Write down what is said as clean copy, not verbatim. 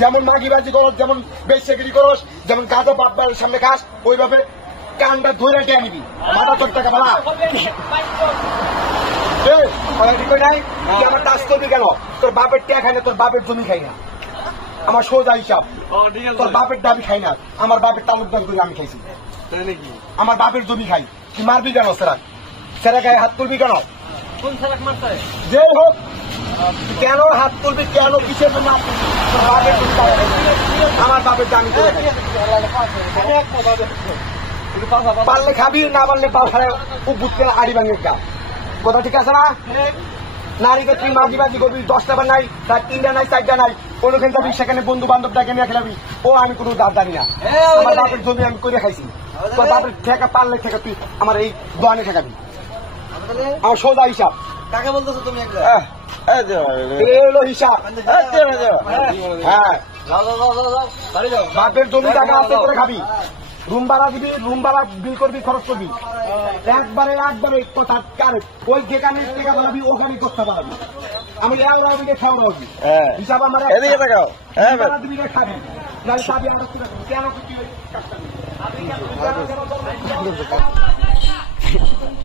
যেমন মাগিবাজি করস, যেমন বেশি করস, যেমন গাঁজা বাপের সামনে খাস, ওইভাবে কানটা ধরে টেনে নিবি। মাথা তোর টাকা বলা আমার টাচ করবি কেন? তোর বাপের টেয়া খাই না, তোর বাপের জমি খাই না। আমার সোজা হিসাব, তোর বাপের দাবি খাই না, আমার বাপের তালুকদার করে আমি খাইছি। আমার বাপের জমি খাই, তুই মারবি কেন? সেরা গায়ে হাত তুলবি কেন? যে হোক কেন হাত তুলবি, কেন কিসের জন্য হাত তুলবি? আমার বাপের দামি করে পারলে খাবি, না পারলে বুঝতে আড়ি ভাঙে গা। কথা ঠিক আছে না? নারীকে তুই মাঝিবাজি করবি, 10টা বার নাই, 3টা নাই, 4টা নাই, কোনোখানে যাবি, সেখানে বন্ধু বান্ধব ডাকে নিয়ে খেলাবি। ও আমি কোনো দাঁত জানি না, আমার বাপের জমি আমি করে খাইছি। তোর বাপের ঠেকা পারলে ঠেকা তুই আমার এই দোয়ানে ঠেকাবি। আমার সোজা হিসাব। কাকে বলতেছো তুমি? হিসাব। হ্যাঁ, বাপের জমি টাকা আছে করে খাবি, রুম ভাড়া দিবি, রুম ভাড়া বিল করবি, খরচ করবি। একবারে কথা ওই যেখানে টাকা পাবি ওখানে করতে পারবি। আমি ওরা দিকে খাওয়া হবি হিসাব আমার দিবি খাবি, না খাবি আমার কেন